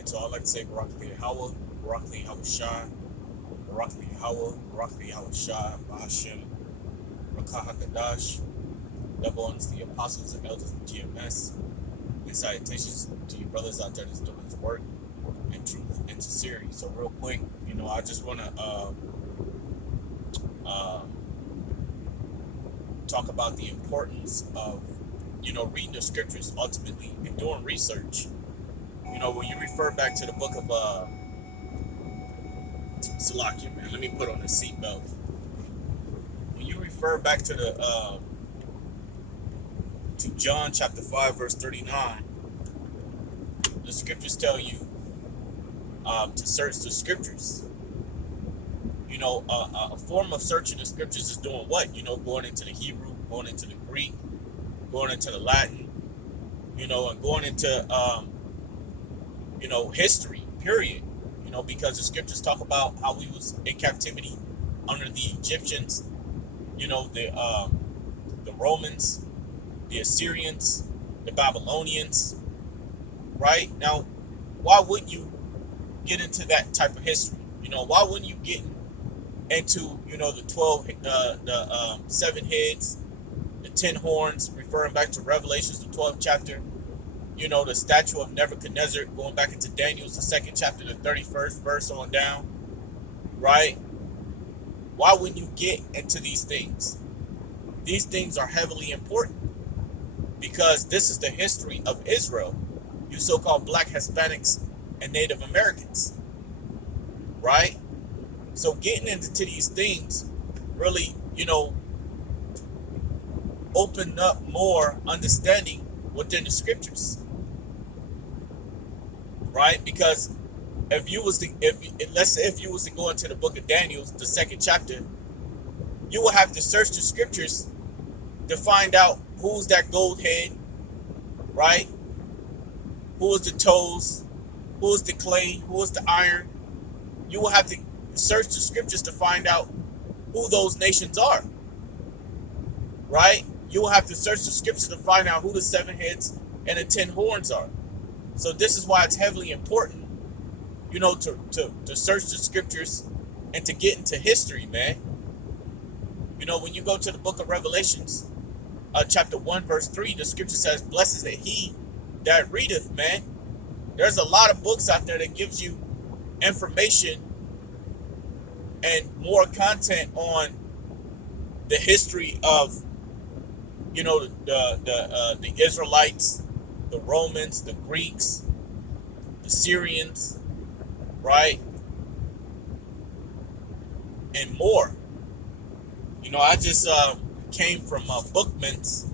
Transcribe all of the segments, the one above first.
right, so I'd like to say Barak Hawa, Barak Hawa Shah, Barak Hawa, Barak Hawa Shah, Bahashim, Rakah HaKadash, double honors the apostles and elders of GMS, and salutations to you brothers out there that's doing this work in truth and sincerity. So real quick, I just want to uh, talk about the importance of, reading the scriptures ultimately and doing research. When you refer back to the book of Salakia, man, let me put on the seatbelt. When you refer back to to John chapter 5 verse 39, the scriptures tell you to search the scriptures. A form of searching the scriptures is doing what? Going into the Hebrew, going into the Greek, going into the Latin, and going into history, period. Because the scriptures talk about how we was in captivity under the Egyptians, the Romans, the Assyrians, the Babylonians, right? Now, why wouldn't you get into that type of history? Why wouldn't you get into, the 12, the 7 heads, the 10 horns, referring back to Revelations, the 12th chapter, the statue of Nebuchadnezzar, going back into Daniel's, the 2nd chapter, the 31st verse on down, right? Why wouldn't you get into these things? These things are heavily important because this is the history of Israel, you so-called Black Hispanics and Native Americans, right? So getting into these things really, open up more understanding within the scriptures, right? Because let's say if you was to go into the book of Daniel, the 2nd chapter, you will have to search the scriptures to find out who's that gold head, right? Who is the toes? Who is the clay? Who is the iron? You will have to search the scriptures to find out who those nations are, right? You will have to search the scriptures to find out who the 7 heads and the 10 horns are. So this is why it's heavily important, to search the scriptures and to get into history, man. When you go to the book of Revelations, chapter 1, verse 3, the scripture says, blessed is he that readeth, man. There's a lot of books out there that gives you information and more content on the history of, the Israelites, the Romans, the Greeks, the Syrians, right? And more. I just came from Bookman's,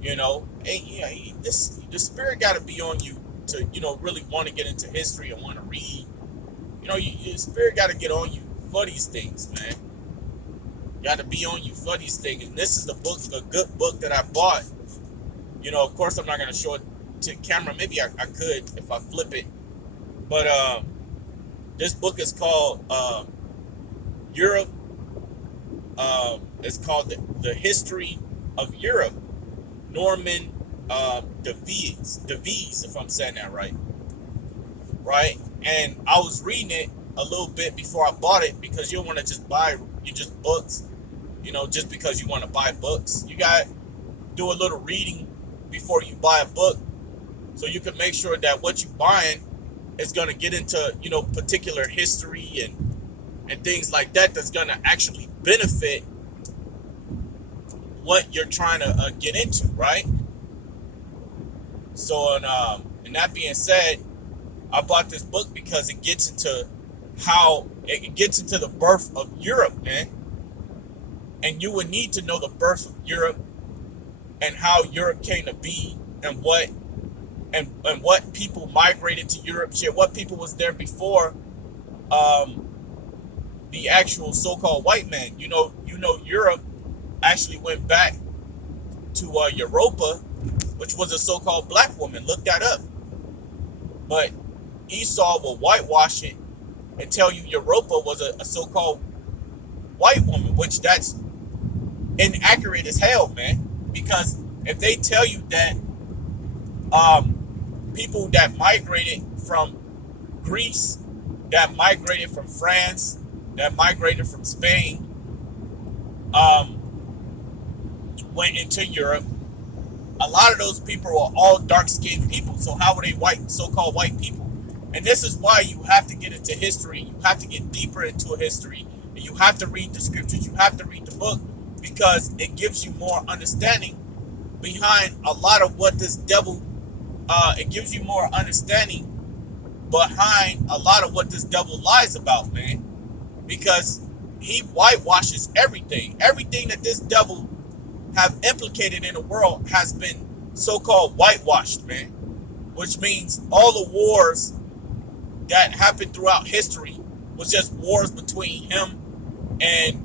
the spirit got to be on you to, really want to get into history and want to read. Your spirit got to get on you for these things, man. Got to be on you for these things. And this is a good book that I bought. Of course, I'm not going to show it to camera. Maybe I could if I flip it. But this book is called Europe. It's called the History of Europe. Norman DeVries, if I'm saying that right. Right? And I was reading it a little bit before I bought it because you don't want to just buy just books, just because you want to buy books. You got to do a little reading before you buy a book so you can make sure that what you're buying is going to get into, particular history and things like that that's going to actually benefit what you're trying to get into, right? So, and that being said, I bought this book because it gets into the birth of Europe, man. And you would need to know the birth of Europe and how Europe came to be and what people migrated to Europe, what people was there before the actual so-called white man. Europe actually went back to Europa, which was a so-called black woman. Look that up. But Esau will whitewash it and tell you Europa was a so-called white woman, which that's inaccurate as hell, man. Because if they tell you that people that migrated from Greece, that migrated from France, that migrated from Spain, um, went into Europe. A lot of those people are all dark-skinned people. So how were they white, so-called white people? And this is why you have to get into history. You have to get deeper into a history. And you have to read the scriptures. You have to read the book, because it gives you more understanding behind a lot of what this devil, it gives you more understanding behind a lot of what this devil lies about, man. Because he whitewashes everything. Everything that this devil have implicated in the world has been so-called whitewashed, man. Which means all the wars that happened throughout history was just wars between him and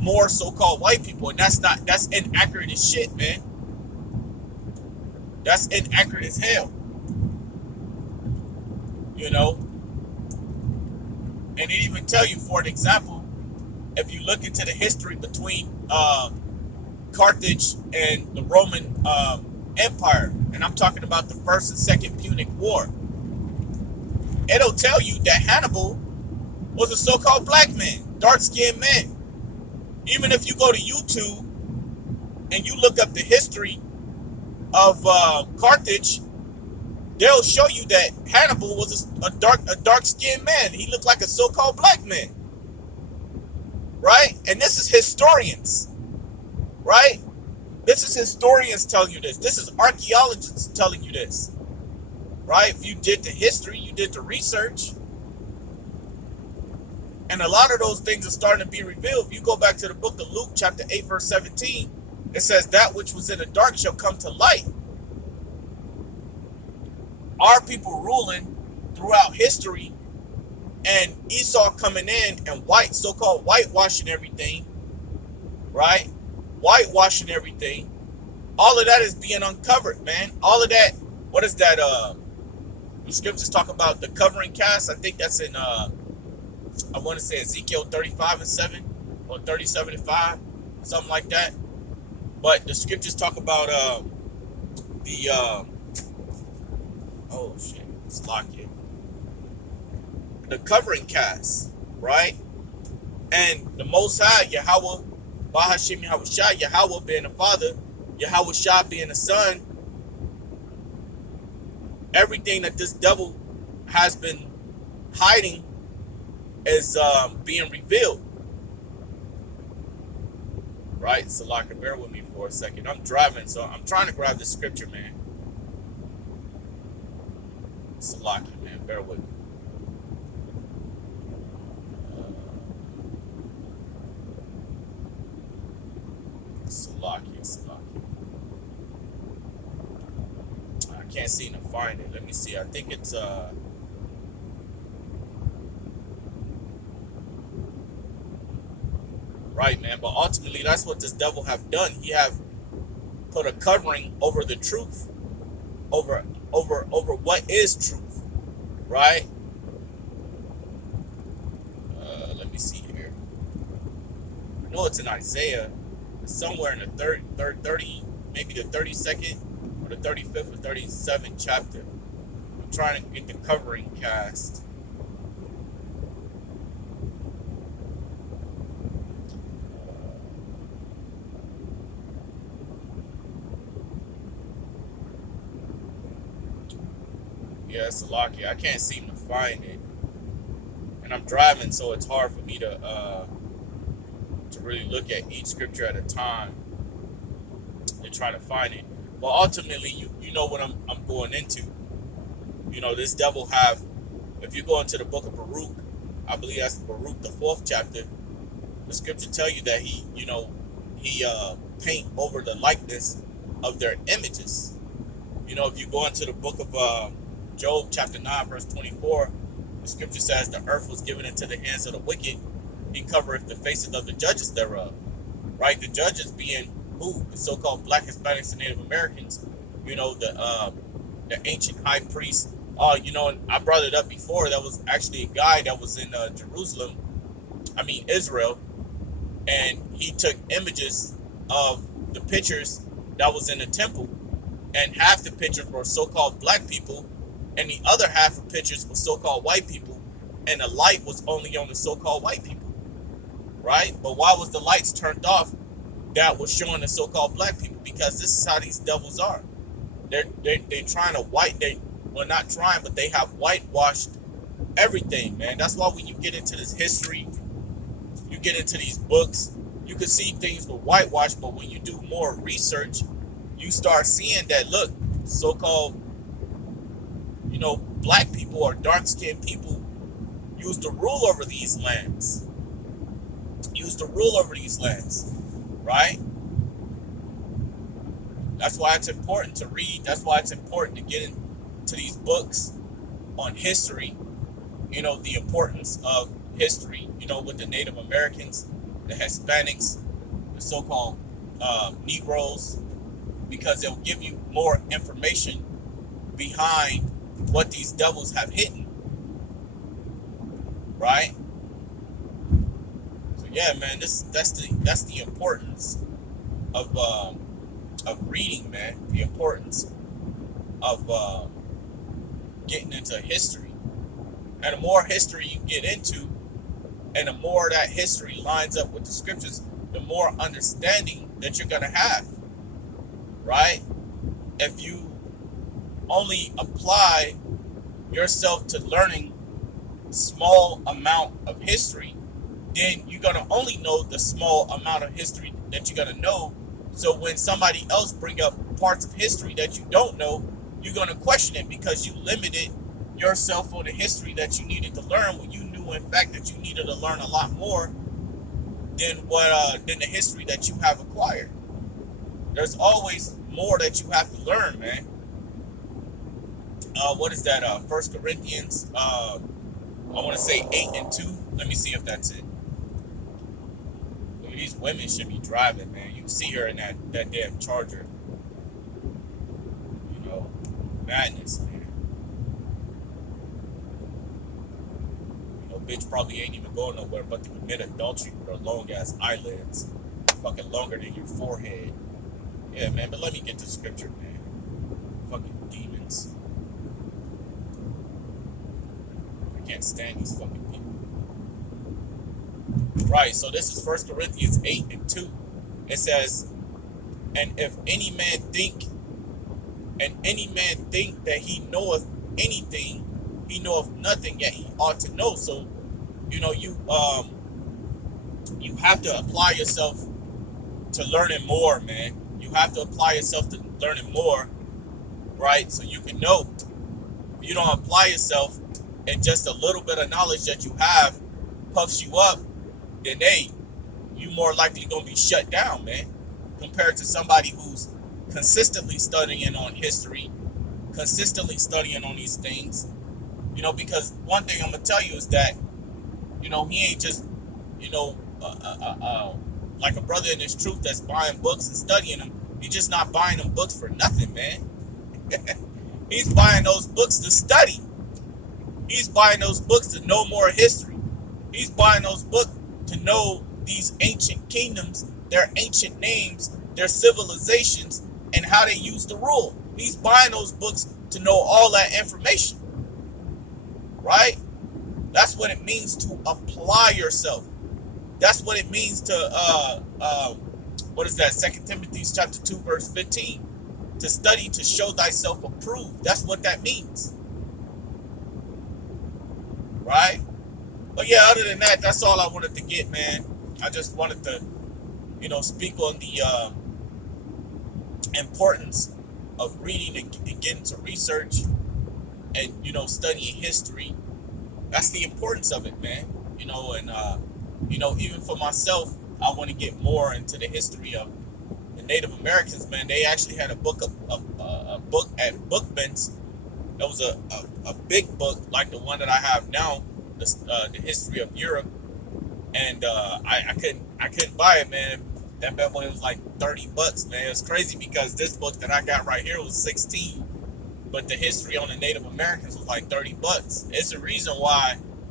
more so-called white people. And that's inaccurate as shit, man. That's inaccurate as hell. You know? And it even tell you, for an example, if you look into the history between Carthage and the Roman Empire, and I'm talking about the First and Second Punic War, it'll tell you that Hannibal was a so-called black man, dark-skinned man. Even if you go to YouTube and you look up the history of Carthage, they'll show you that Hannibal was a dark-skinned man. He looked like a so-called black man, right? And this is historians, right? This is historians telling you this. This is archaeologists telling you this, right? If you did the history, you did the research. And a lot of those things are starting to be revealed. If you go back to the book of Luke, chapter 8, verse 17, it says, that which was in the dark shall come to light. Our people ruling throughout history, and Esau coming in and so-called whitewashing everything, right? Whitewashing everything. All of that is being uncovered, man. All of that, what is that? The scriptures talk about the covering cast. I think that's in I want to say Ezekiel 35:7 or 37:5, something like that. But the scriptures talk about oh shit, it's locked in. The covering cast, right? And the Most High, Yahweh, Bahashim Yahushua, Yahweh being the Father, Yahushua being the Son, everything that this devil has been hiding is being revealed. Right? Salaka, bear with me for a second. I'm driving, so I'm trying to grab this scripture, man. Salaka, man, bear with me. Salaki. I can't seem to find it. Let me see. I think it's right, man. But ultimately, that's what this devil have done. He have put a covering over the truth, over what is truth, right? Let me see here. I know it's in Isaiah. It's somewhere in the 30, maybe the 32nd or the 35th or 37th chapter. I'm trying to get the covering cast. Yeah, it's a lock here. I can't seem to find it, and I'm driving, so it's hard for me to really look at each scripture at a time and try to find it. But ultimately, you know what I'm going into. You know, this devil have. If you go into the book of Baruch, I believe that's Baruch, the 4th chapter. The scripture tell you that he paint over the likeness of their images. You know, if you go into the book of Job chapter 9, verse 24, the scripture says the earth was given into the hands of the wicked. He covereth the faces of the judges thereof. Right? The judges being who? The so-called Black, Hispanics, and Native Americans. You know, the ancient high priest. You know, and I brought it up before. That was actually a guy that was in Israel. And he took images of the pictures that was in the temple. And half the pictures were so-called black people, and the other half of pictures was so-called white people, and the light was only on the so-called white people, right? But why was the lights turned off that was showing the so-called black people? Because this is how these devils are. They're trying to well, not trying, but they have whitewashed everything, man. That's why when you get into this history, you get into these books, you can see things with whitewash, but when you do more research, you start seeing that, look, so-called, black people or dark-skinned people used to rule over these lands. Right? That's why it's important to read. That's why it's important to get into these books on history, the importance of history, with the Native Americans, the Hispanics, the so-called Negroes, because it'll give you more information behind what these devils have hidden, right? So yeah, man, that's the importance of reading, man. The importance of getting into history, and the more history you get into, and the more that history lines up with the scriptures, the more understanding that you're gonna have, right? If you only apply yourself to learning small amount of history, then you're gonna only know the small amount of history that you're gonna know. So when somebody else bring up parts of history that you don't know, you're gonna question it because you limited yourself on the history that you needed to learn when you knew in fact that you needed to learn a lot more than the history that you have acquired. There's always more that you have to learn, man. What is that? 1 Corinthians, I want to say 8:2. Let me see if that's it. Look, these women should be driving, man. You see her in that damn Charger. Madness, man. Bitch probably ain't even going nowhere but to commit adultery with her long ass eyelids, fucking longer than your forehead. Yeah, man. But let me get to scripture, man. Fucking demons. I can't stand these fucking people. Right. So this is 1 Corinthians 8:2. It says, and if any man think that he knoweth anything, he knoweth nothing, yet he ought to know. So, you have to apply yourself to learning more, man. You have to apply yourself to learning more, right? So you can know. If you don't apply yourself, and just a little bit of knowledge that you have puffs you up, then hey, you more likely gonna be shut down, man. Compared to somebody who's consistently studying on history, consistently studying on these things. Because one thing I'm gonna tell you is that, he ain't just, like a brother in this truth that's buying books and studying them. He's just not buying them books for nothing, man. He's buying those books to study. He's buying those books to know more history. He's buying those books to know these ancient kingdoms, their ancient names, their civilizations, and how they used to rule. He's buying those books to know all that information. Right? That's what it means to apply yourself. That's what it means to what is that? 2 Timothy chapter 2, verse 15. To study to show thyself approved. That's what that means. Right? But yeah, other than that, that's all I wanted to get, man. I just wanted to, speak on the importance of reading and getting to research and, studying history. That's the importance of it, man. Even for myself, I want to get more into the history of the Native Americans, man. They actually had a book at Bookman's. That was a big book like the one that I have now, the history of Europe. And I couldn't buy it, man. That bad boy was like $30, man. It was crazy because this book that I got right here was 16, but the history on the Native Americans was like $30. It's the reason why